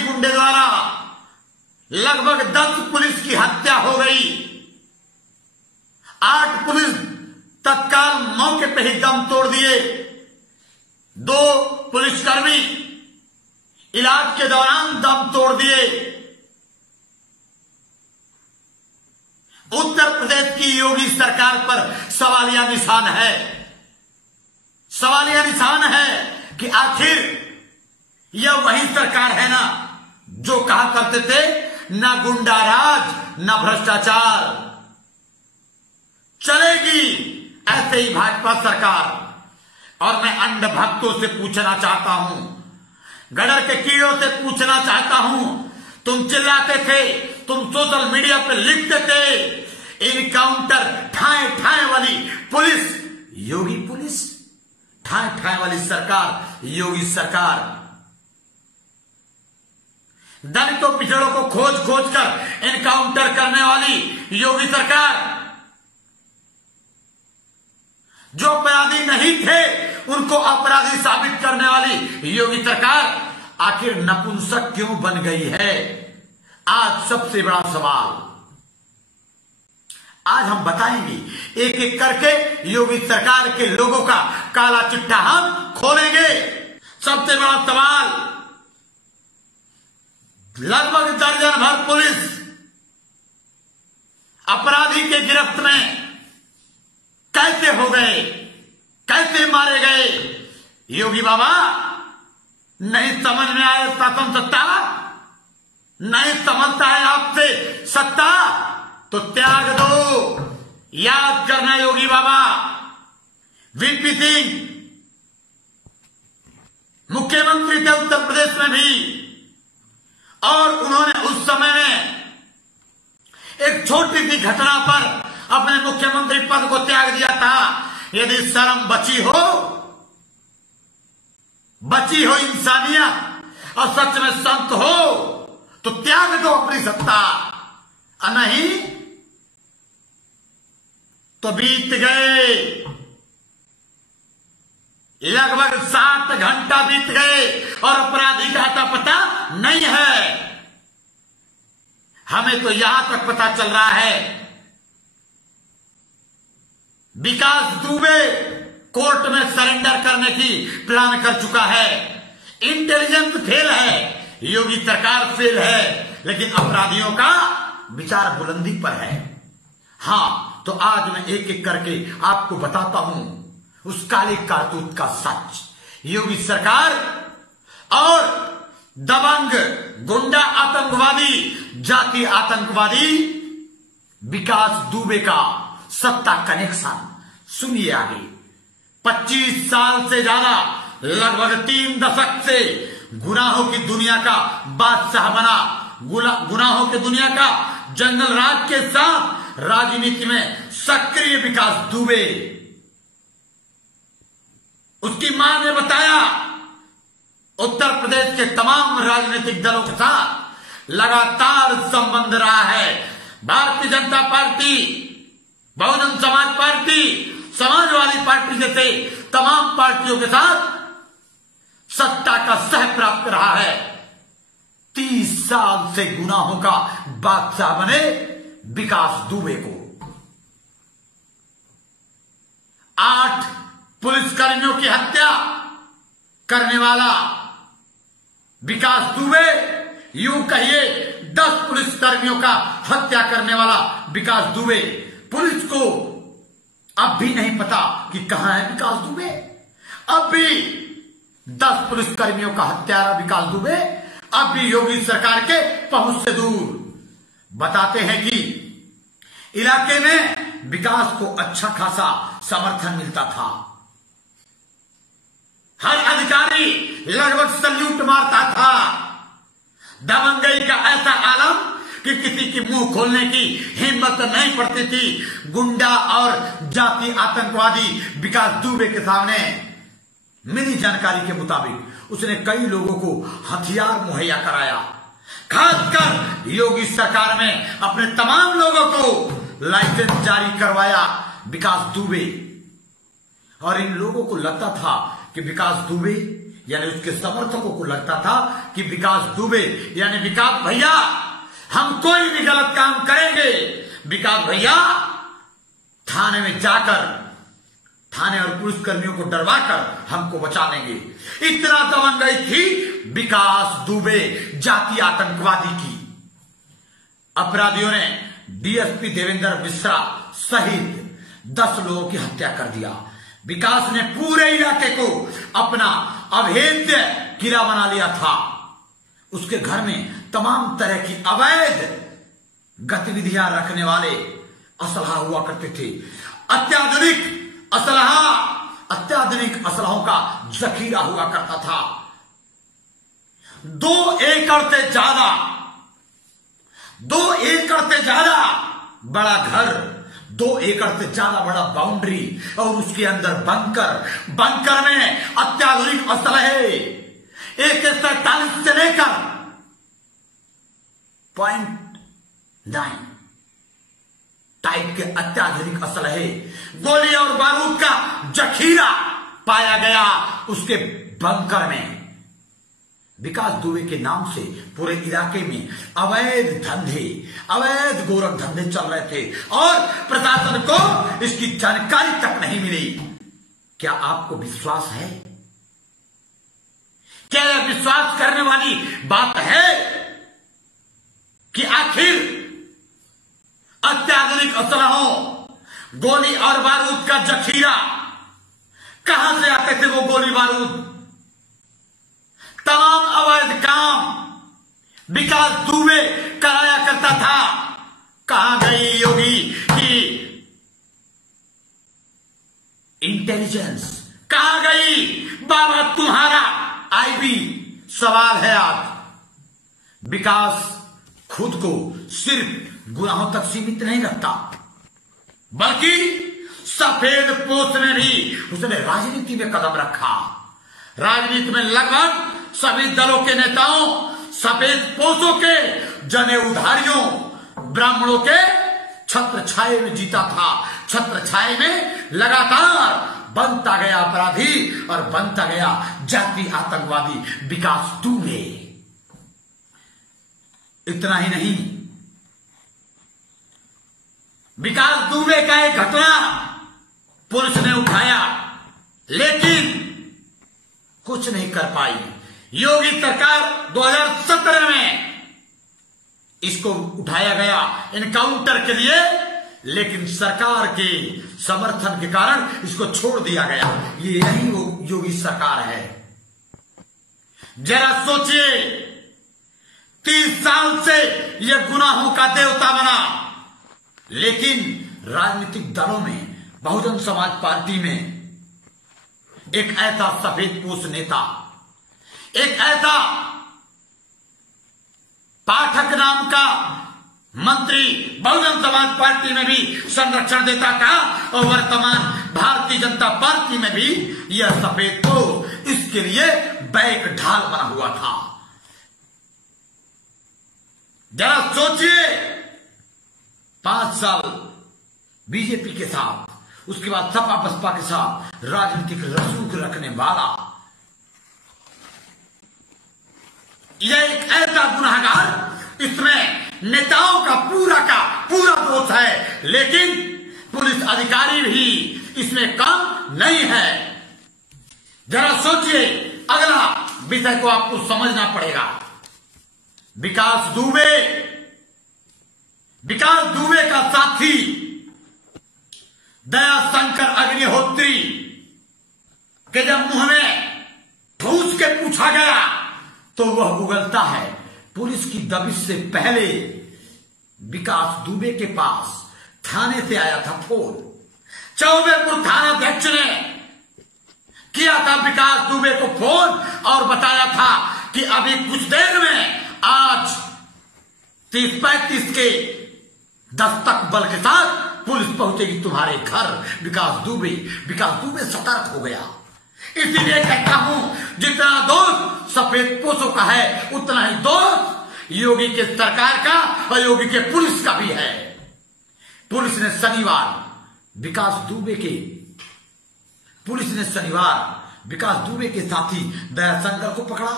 गुंडे द्वारा लगभग 10 पुलिस की हत्या हो गई। 8 पुलिस तत्काल मौके पर ही दम तोड़ दिए। 2 पुलिसकर्मी इलाज के दौरान दम तोड़ दिए। उत्तर प्रदेश की योगी सरकार पर सवालिया निशान है। सवालिया निशान है कि आखिर यह वही सरकार है ना जो कहा करते थे न गुंडाराज न भ्रष्टाचार चलेगी, ऐसे ही भाजपा सरकार। और मैं अंध भक्तों से पूछना चाहता हूं, गडर के कीड़ों से पूछना चाहता हूं, तुम चिल्लाते थे, तुम सोशल मीडिया पे लिखते थे इनकाउंटर ठाए ठाए वाली पुलिस योगी पुलिस, ठाए ठाए वाली सरकार योगी सरकार। दलितों पिछड़ों को खोज खोज कर एनकाउंटर करने वाली योगी सरकार। जो अपराधी नहीं थे उनको अपराधी साबित करने वाली योगी सरकार आखिर नपुंसक क्यों बन गई है? आज सबसे बड़ा सवाल आज हम बताएंगे, एक एक करके योगी सरकार के लोगों का काला चिट्ठा हम खोलेंगे। सबसे बड़ा सवाल, लगभग दर्जन भर पुलिस अपराधी के गिरफ्त में कैसे हो गए, कैसे मारे गए? योगी बाबा नहीं समझ में आए शासन सत्ता, नहीं समझता है आपसे सत्ता तो त्याग दो। याद करना योगी बाबा, वीपी सिंह मुख्यमंत्री थे उत्तर प्रदेश में भी, और उन्होंने उस समय में एक छोटी सी घटना पर अपने मुख्यमंत्री पद को त्याग दिया था। यदि शर्म बची हो इंसानियत और सच में संत हो तो त्याग दो अपनी सत्ता, और नहीं तो बीत गए लगभग 7 घंटा बीत गए और अपराधी का अता पता नहीं है। हमें तो यहां तक पता चल रहा है विकास दुबे कोर्ट में सरेंडर करने की प्लान कर चुका है। इंटेलिजेंस फेल है, योगी सरकार फेल है, लेकिन अपराधियों का विचार बुलंदी पर है। हां, तो आज मैं एक एक करके आपको बताता हूं उस काले कारतूत का सच। योगी सरकार और दबंग गुंडा आतंकवादी जाति आतंकवादी विकास दुबे का सत्ता कनेक्शन सुनिए आगे। 25 साल से ज्यादा, लगभग 3 दशक से गुनाहों की दुनिया का बादशाह बना, गुनाहों की दुनिया का जंगल राज के साथ राजनीति में सक्रिय विकास दुबे। उसकी मां ने बताया उत्तर प्रदेश के तमाम राजनीतिक दलों के साथ लगातार संबंध रहा है। Bharatiya Janata party, Bahujan Samaj party, Samajwadi party जैसे तमाम पार्टियों के साथ सत्ता का सह प्राप्त रहा है। 30 साल से गुनाहों का बादशाह बने विकास दुबे को 8 पुलिसकर्मियों की हत्या करने वाला विकास दुबे, यूं कहिए 10 पुलिसकर्मियों का हत्या करने वाला विकास दुबे। पुलिस को अब भी नहीं पता कि कहां है विकास दुबे। अब भी 10 पुलिसकर्मियों का हत्यारा विकास दुबे अब भी योगी सरकार के पहुंच से दूर। बताते हैं कि इलाके में विकास को अच्छा खासा समर्थन मिलता था। हर अधिकारी लगभग सल्यूट मारता था। दबंगई का ऐसा आलम कि किसी की मुंह खोलने की हिम्मत नहीं पड़ती थी। गुंडा और जाति आतंकवादी विकास दुबे के सामने मिली जानकारी के मुताबिक उसने कई लोगों को हथियार मुहैया कराया। खासकर योगी सरकार में अपने तमाम लोगों को लाइसेंस जारी करवाया विकास दुबे। और इन लोगों को लगता था कि विकास दुबे यानी उसके समर्थकों को लगता था कि विकास दुबे यानी विकास भैया हम कोई भी गलत काम करेंगे, विकास भैया थाने में जाकर थाने और पुलिस कर्मियों को डरवाकर हमको बचा लेंगे। इतना दबंगई थी विकास दुबे जातीय आतंकवादी की। अपराधियों ने डीएसपी देवेंद्र मिश्रा सहित 10 लोगों की हत्या कर दिया। विकास ने पूरे इलाके को अपना अभेद्य किला बना लिया था। उसके घर में तमाम तरह की अवैध गतिविधियां रखने वाले असलहा हुआ करते थे। अत्याधुनिक असलहों का जखीरा हुआ करता था। 2 एकड़ से ज्यादा बड़ा घर, 2 एकड़ से ज्यादा बड़ा बाउंड्री और उसके अंदर बंकर में अत्याधुनिक असलहे AK-47 से लेकर .9 टाइप के अत्याधुनिक असलहे, गोली और बारूद का जखीरा पाया गया उसके बंकर में। विकास दुबे के नाम से पूरे इलाके में अवैध धंधे, अवैध गोरख धंधे चल रहे थे और प्रशासन को इसकी जानकारी तक नहीं मिली। क्या आपको विश्वास है? क्या यह विश्वास करने वाली बात है कि आखिर अत्याधुनिक असलहों, गोली और बारूद का जखीरा कहां से आते थे? वो गोली बारूद, तमाम अवैध काम विकास दुबे कराया करता था। कहां गई योगी की इंटेलिजेंस? कहां गई बाबा तुम्हारा IB? सवाल है आज। विकास खुद को सिर्फ गुनाहों तक सीमित नहीं रखता, बल्कि सफेद पोस्ट में भी उसने राजनीति में कदम रखा। राजनीति में लगभग सभी दलों के नेताओं, सफेद पोषों के जनेऊधारियों, ब्राह्मणों के छत्र छाये में जीता था। छत्र छाये में लगातार बनता गया अपराधी और बनता गया जातीय आतंकवादी विकास दुबे। इतना ही नहीं, विकास दुबे का एक घटना पुलिस ने उठाया लेकिन कुछ नहीं कर पाई। योगी सरकार 2017 में इसको उठाया गया एनकाउंटर के लिए, लेकिन सरकार के समर्थन के कारण इसको छोड़ दिया गया। ये यही वो योगी सरकार है। जरा सोचिए, 30 साल से यह गुनाहों का देवता बना, लेकिन राजनीतिक दलों में, बहुजन समाज पार्टी में एक ऐसा सफेदपोश नेता, एक ऐसा पाठक नाम का मंत्री बहुजन समाज पार्टी में भी संरक्षण देता था और वर्तमान भारतीय जनता पार्टी में भी यह सफेदपोश इसके लिए बैक ढाल बना हुआ था। जरा सोचिए, 5 साल बीजेपी के साथ, उसके बाद सपा बसपा के साथ राजनीतिक रसूख रखने वाला यह एक ऐसा गुनाहगार, इसमें नेताओं का पूरा दोष है, लेकिन पुलिस अधिकारी भी इसमें कम नहीं है। जरा सोचिए, अगला विषय को आपको समझना पड़ेगा। विकास दुबे का साथी दयाशंकर अग्निहोत्री के जब मुंह में ठूस के पूछा गया तो वह उगलता है। पुलिस की दबिश से पहले विकास दुबे के पास थाने से आया था फोन। चौबेपुर थानाध्यक्ष ने किया था विकास दुबे को फोन और बताया था कि अभी कुछ देर में आज 30-35 के दस्तक बल के साथ पुलिस पहुंचेगी तुम्हारे घर। विकास दुबे सतर्क हो गया। इसीलिए कहता हूं, जितना दोस्त सफेदपोशों का है उतना ही दोस्त योगी के सरकार का और योगी के पुलिस का भी है। पुलिस ने शनिवार विकास दुबे के साथी दयाशंकर को पकड़ा।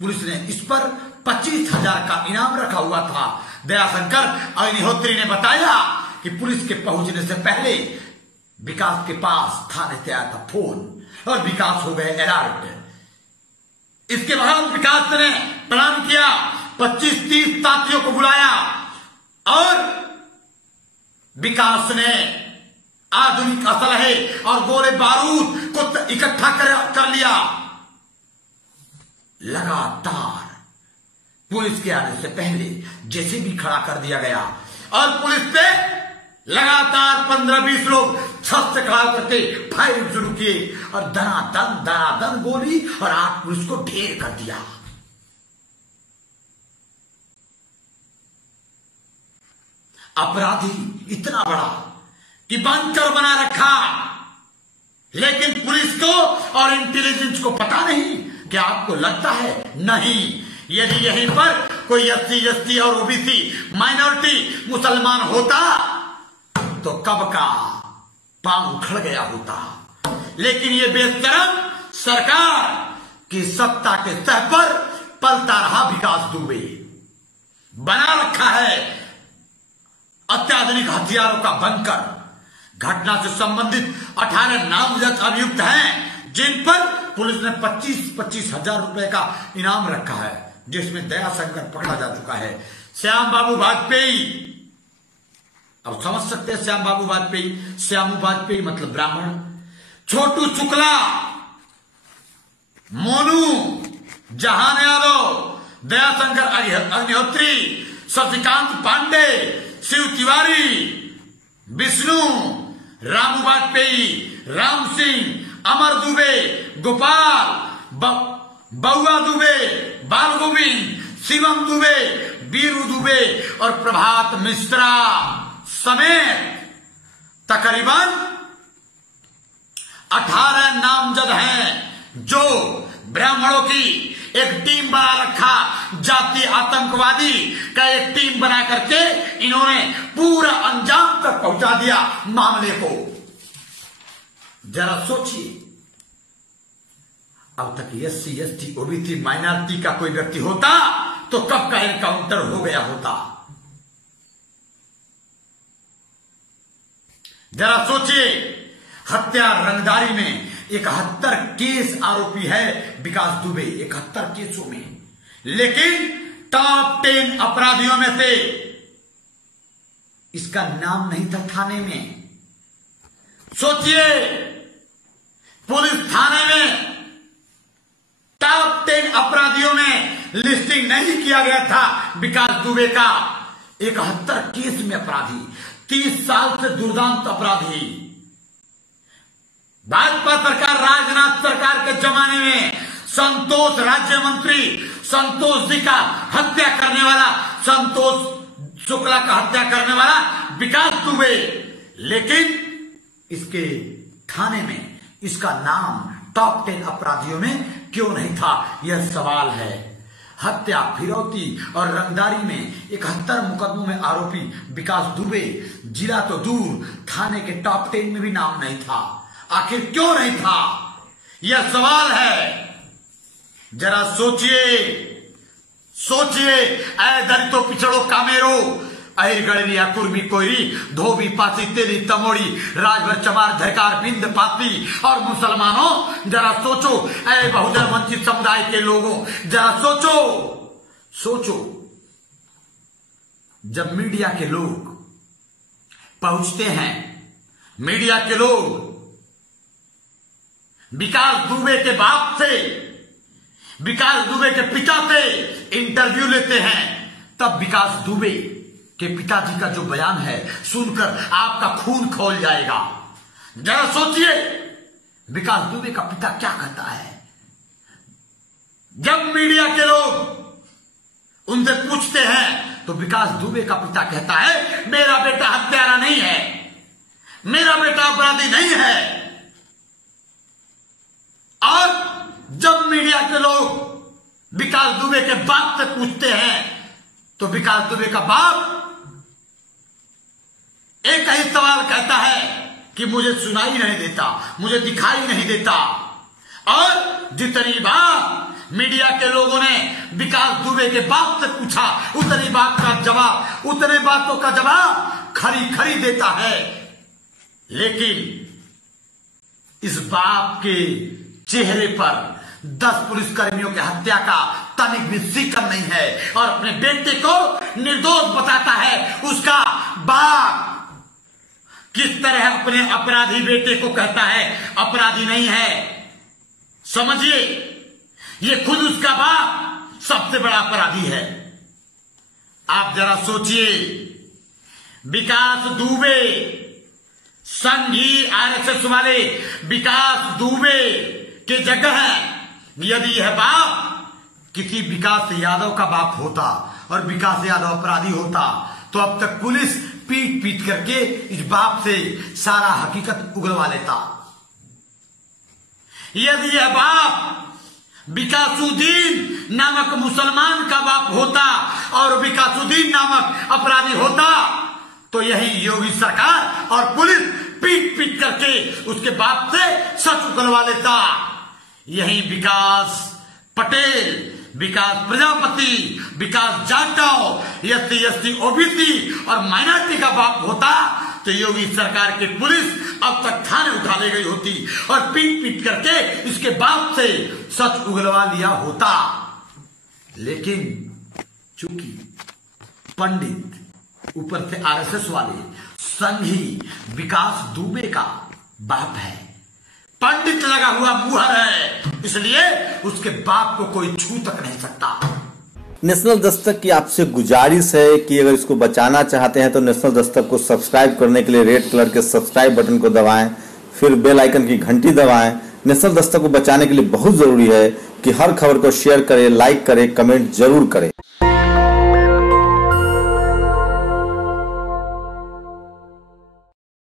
पुलिस ने इस पर 25,000 का इनाम रखा हुआ था। दयाशंकर अग्निहोत्री ने बताया कि पुलिस के पहुंचने से पहले विकास के पास थाने से आया था फोन और विकास हो गए अलर्ट। इसके बाद विकास ने प्लान किया, 25-30 साथियों को बुलाया और विकास ने आधुनिक असलहे और गोले बारूद को इकट्ठा कर लिया। लगातार पुलिस के आने से पहले जेसीबी खड़ा कर दिया गया और पुलिस पे लगातार 15-20 लोग छत से खड़ा करके फायरिंग शुरू किए और दनादन गोली और 8 पुलिस को ढेर कर दिया। अपराधी इतना बड़ा कि बंकर बना रखा, लेकिन पुलिस को और इंटेलिजेंस को पता नहीं। क्या आपको लगता है? नहीं। यदि यहीं पर कोई SC और OBC माइनॉरिटी मुसलमान होता तो कब का पांव उखड़ गया होता। लेकिन ये बेशरम सरकार की सत्ता के सह पर पलता रहा विकास दुबे। बना रखा है अत्याधुनिक हथियारों का बंकर। घटना से संबंधित 18 नामजद अभियुक्त हैं, जिन पर पुलिस ने 25-25 हजार रुपए का इनाम रखा है, जिसमें दयाशंकर पकड़ा जा चुका है। श्याम बाबू वाजपेयी, अब समझ सकते हैं श्याम बाबू वाजपेयी, श्यामू वाजपेयी मतलब ब्राह्मण। छोटू शुक्ला, मोनू, जहान यादव, दयाशंकर अग्निहोत्री, शशिकांत पांडे, शिव तिवारी, विष्णु, रामू वाजपेयी, राम सिंह, अमर दुबे, गोपाल, बउआ दुबे, बाल गोविंद, शिवम दुबे, बीरू दुबे और प्रभात मिश्रा समेत तकरीबन 18 नामजद हैं, जो ब्राह्मणों की एक टीम बना रखा, जातीय आतंकवादी का एक टीम बना करके इन्होंने पूरा अंजाम तक पहुंचा दिया मामले को। जरा सोचिए, अब तक SC ST OBC माइनॉरिटी का कोई व्यक्ति होता तो कब का एनकाउंटर हो गया होता। जरा सोचिए, हत्या रंगदारी में 71 केस आरोपी है विकास दुबे, 71 केसों में, लेकिन टॉप 10 अपराधियों में से इसका नाम नहीं था थाने में। सोचिए, पुलिस थाने में टॉप 10 अपराधियों में लिस्टिंग नहीं किया गया था विकास दुबे का। 71 केस में अपराधी, 30 साल से दुर्दांत अपराधी। भाजपा सरकार, राजनाथ सरकार के जमाने में संतोष राज्य मंत्री संतोष जी का हत्या करने वाला, संतोष शुक्ला का हत्या करने वाला विकास दुबे, लेकिन इसके थाने में इसका नाम टॉप 10 अपराधियों में क्यों नहीं था, यह सवाल है। हत्या, फिरौती और रंगदारी में 71 मुकदमों में आरोपी विकास दुबे, जिला तो दूर थाने के टॉप 10 में भी नाम नहीं था। आखिर क्यों नहीं था, यह सवाल है। जरा सोचिए, ऐ दलितों पिछड़ो कामेरो, अहिर गड़रिया कुर्मी कोयरी, धोबी पासी तेली तमोड़ी, राजभर चमार धरकार बिंद पाती और मुसलमानों, जरा सोचो, ऐ बहुजन वंचित समुदाय के लोगों, जरा सोचो। जब मीडिया के लोग पहुंचते हैं, मीडिया के लोग विकास दुबे के बाप से, विकास दुबे के पिता से इंटरव्यू लेते हैं, तब विकास दुबे के पिताजी का जो बयान है सुनकर आपका खून खौल जाएगा। जरा सोचिए, विकास दुबे का पिता क्या कहता है। जब मीडिया के लोग उनसे पूछते हैं तो विकास दुबे का पिता कहता है, मेरा बेटा हत्यारा नहीं है, मेरा बेटा अपराधी नहीं है। और जब मीडिया के लोग विकास दुबे के बाप से पूछते हैं तो विकास दुबे का बाप एक ही सवाल कहता है कि मुझे सुनाई नहीं देता, मुझे दिखाई नहीं देता। और जितनी बात मीडिया के लोगों ने विकास दुबे के बाप से पूछा, उतनी बातों का जवाब खरी खरी देता है। लेकिन इस बाप के चेहरे पर 10 पुलिसकर्मियों की हत्या का तनिक भी जिक्र नहीं है और अपने बेटे को निर्दोष बताता है। उसका बाप किस तरह अपने अपराधी बेटे को कहता है अपराधी नहीं है। समझिए, ये खुद उसका बाप सबसे बड़ा अपराधी है। आप जरा सोचिए, विकास दुबे, संघी आरएसएस वाले विकास दुबे के जगह यदि यह बाप किसी विकास यादव का बाप होता और विकास यादव अपराधी होता तो अब तक पुलिस पीट पीट करके इस बाप से सारा हकीकत उगलवा लेता। यदि यह बाप विकासुद्दीन नामक मुसलमान का बाप होता और विकासुद्दीन नामक अपराधी होता तो यही योगी सरकार और पुलिस पीट पीट करके उसके बाप से सच उगलवा लेता। यही विकास पटेल, विकास प्रजापति, विकास जाटव, SC OBC और माइनॉरिटी का बाप होता तो योगी सरकार की पुलिस अब तक थाने उठा ले गई होती और पीट पीट करके इसके बाप से सच उगलवा लिया होता। लेकिन चूंकि पंडित ऊपर से आरएसएस वाले संघी विकास दुबे का बाप है, पंडित लगा हुआ मुहर है, इसलिए उसके बाप को कोई छू तक नहीं सकता। नेशनल दस्तक की आपसे गुजारिश है कि अगर इसको बचाना चाहते हैं तो नेशनल दस्तक को सब्सक्राइब करने के लिए रेड कलर के सब्सक्राइब बटन को दबाएं, फिर बेल आइकन की घंटी दबाएं। नेशनल दस्तक को बचाने के लिए बहुत जरूरी है कि हर खबर को शेयर करें, लाइक करें, कमेंट जरूर करें।